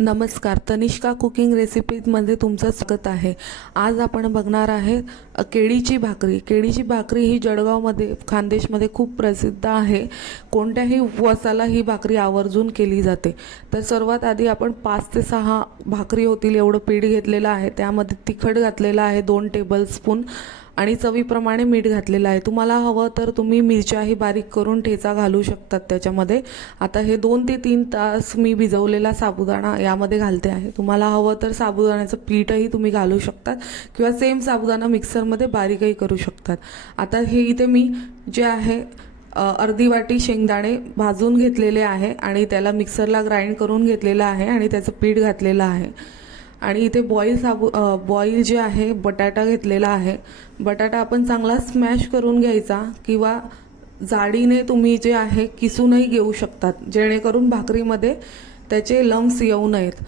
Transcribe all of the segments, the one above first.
नमस्कार, तनिष्का कुकिंग रेसिपीजमध्ये तुमचं स्वागत आहे। आज आपण बघणार आहे केळीची भाकरी। केळीची भाकरी ही जळगावमध्ये खानदेशमध्ये खूप प्रसिद्ध आहे। कोणत्याही उपवासाला ही भाकरी आवर्जून केली जाते। तर सर्वात आधी आपण 5 ते 6 भाकरी होतील एवढं पीठ घेतलेलं आहे। त्यामध्ये तिखट घातलेलं आहे 2 टेबलस्पून आणि चवीप्रमाणे मीठ घातलेलं आहे। तुम्हाला हवं तर तुम्ही मिरच्याही बारीक करून ठेचा घालू शकतात त्याच्यामध्ये। आता हे 2 ते 3 तास मी भिजवलेला साबुदाणा यामध्ये घालते आहे। तुम्हाला हवं तर साबुदाण्याचं पीठही तुम्ही घालू शकतात किंवा सेम साबुदाणा मिक्सरमध्ये बारीकही करू शकतात। आता हे इथे मी जे आहे अर्धी वाटी शेंगदाणे भाजून घेतलेले आहे आणि त्याला मिक्सरला ग्राइंड करून घेतलेलं आहे आणि त्याचं पीठ घातलेलं आहे। आणि इथे बॉईल जे आहे बटाटा घेतलेला आहे। बटाटा आपण चांगला स्मॅश करून घ्यायचा किंवा जाडीने तुम्ही जे आहे किसूनही घेऊ शकतात, जेणेकरून भाकरीमध्ये त्याचे लम्स येऊ नयेत।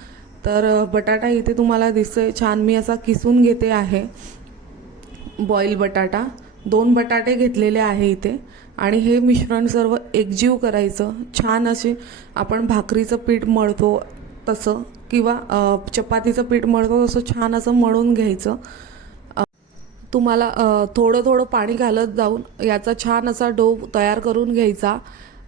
तर बटाटा इथे तुम्हाला दिसतोय छान मी असा किसून घेते आहे। बॉईल बटाटा 2 बटाटे घेतलेले आहे इथे आणि हे मिश्रण सर्व एकजीव करायचं। छान असे आपण भाकरीचं पीठ मळतो तसं किंवा चपातीचं पीठ मळतो तसं छान असं मळून घ्यायचं। तुम्हाला थोडं थोडं पाणी घालत जाऊन याचा छान असा डो तयार करून घ्यायचा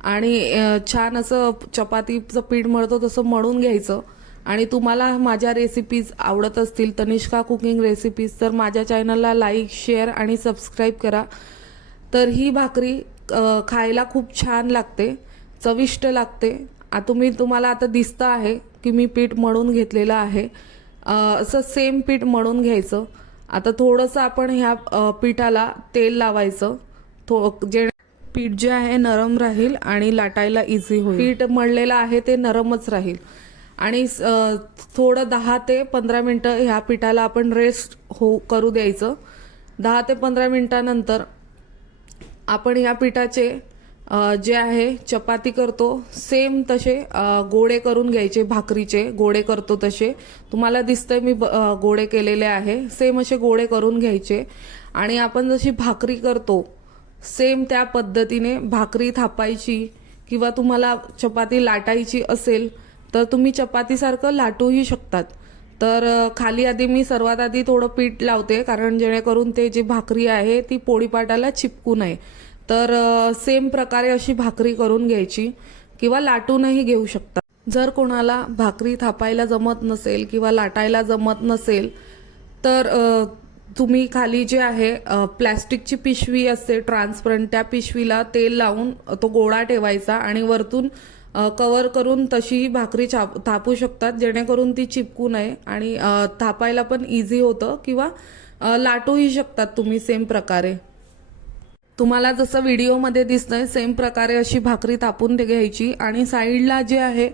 आणि छान असं चपातीचं पीठ मळतो तसं मळून घ्यायचं। आणि तुम्हाला माझ्या रेसिपीज आवडत असतील तनिष्का कुकिंग रेसिपीज तर माझ्या चॅनलला लाईक शेअर आणि सबस्क्राईब करा। तर ही भाकरी खायला खूप छान लागते, चविष्ट लागते। तुम्हाला आता दिसतं आहे की मी पीठ मळून घेतलेलं आहे। असं सेम पीठ मळून घ्यायचं। आता थोडंसं आपण ह्या पिठाला तेल लावायचं जे पीठ जे आहे नरम राहील आणि लाटायला इझी होईल। पीठ मळलेलं आहे ते नरमच राहील आणि थोडं 10 ते 15 मिनिटं ह्या पिठाला आपण रेस्ट करू द्यायचं। 10 ते 15 मिनिटानंतर आपण ह्या पिठाचे जे आहे चपाती करतो सेम तसे गोळे करून घ्यायचे, भाकरीचे गोळे करतो तसे। तुम्हाला दिसतंय मी गोळे केलेले आहे, सेम असे गोळे करून घ्यायचे आणि आपण जशी भाकरी करतो सेम त्या पद्धतीने भाकरी थापायची किंवा तुम्हाला चपाती लाटायची असेल तर तुम्ही चपातीसारखं लाटूही शकतात। तर मी सर्वात आधी थोडं पीठ लावते कारण जेणेकरून ते जी भाकरी आहे ती पोळीपाटाला चिपकू नये। तर सेम प्रकारे अशी भाकरी करून घ्यायची किंवा लाटूनही घेऊ शकता। जर कोणाला भाकरी थापायला जमत नसेल किंवा लाटायला जमत नसेल तर तुम्ही खाली जे आहे प्लॅस्टिकची पिशवी असते ट्रान्सपरंट, त्या पिशवीला तेल लावून तो गोळा ठेवायचा आणि वरतून कव्हर करून तशी भाकरी थापू शकतात, जेणेकरून ती चिपकू नये आणि थापायला पण इझी होतं किंवा लाटूही शकतात तुम्ही सेम प्रकारे। तुम्हाला जसं व्हिडिओमध्ये दिसतंय सेम प्रकारे अशी भाकरी तापून घ्यायची आणि साईडला जे आहे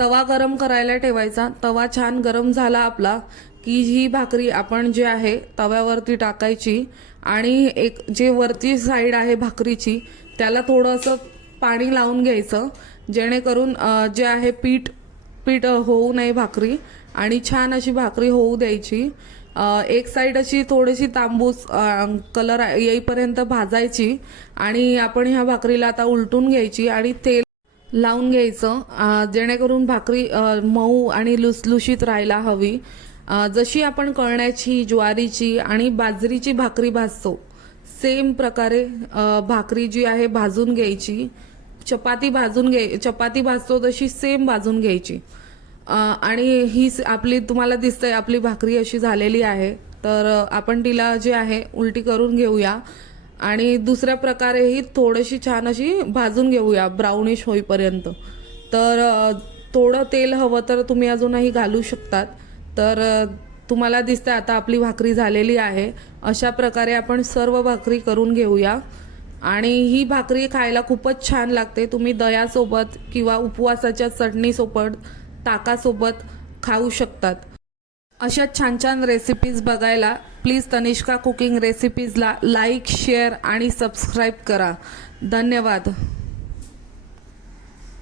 तवा गरम करायला ठेवायचा। तवा छान गरम झाला आपला की ही भाकरी आपण जे आहे तव्यावरती टाकायची आणि एक जे वरची साईड आहे भाकरीची त्याला थोडंसं पाणी लावून घ्यायचं, जेणेकरून जे आहे पीठ होऊ नये भाकरी आणि छान अशी भाकरी होऊ द्यायची। एक साईड अशी थोडीशी तांबूस कलर येईपर्यंत भाजायची आणि आपण ह्या भाकरीला आता उलटून घ्यायची आणि तेल लावून घ्यायचं, जेणेकरून भाकरी मऊ आणि लुसलुशीत राहायला हवी। जशी आपण कळण्याची, ज्वारीची आणि बाजरीची भाकरी भाजतो सेम प्रकारे भाकरी जी आहे भाजून घ्यायची। चपाती भाजतो तशी सेम भाजून घ्यायची आणि ही आपली तुम्हाला दिसतंय आपली भाकरी अशी झालेली आहे। तर आपण तिला जे आहे उलटी करून घेऊया आणि दुसऱ्या प्रकारेही थोडीशी छान अशी भाजून घेऊया ब्राउनिश होईपर्यंत। तर थोडं तेल हवं तर तुम्ही अजूनही घालू शकतात। तर तुम्हाला दिसतंय आता आपली भाकरी झालेली आहे। अशा प्रकारे आपण सर्व भाकरी करून घेऊया आणि ही भाकरी खायला खूपच छान लागते। तुम्ही दह्यासोबत किंवा उपवासाच्या चटणीसोबत, ताकासोबत खाऊ शकतात। अशा छान छान रेसिपीज बघायला प्लीज तनिष्का कुकिंग रेसिपीजला लाईक शेअर आणि सबस्क्राईब करा। धन्यवाद।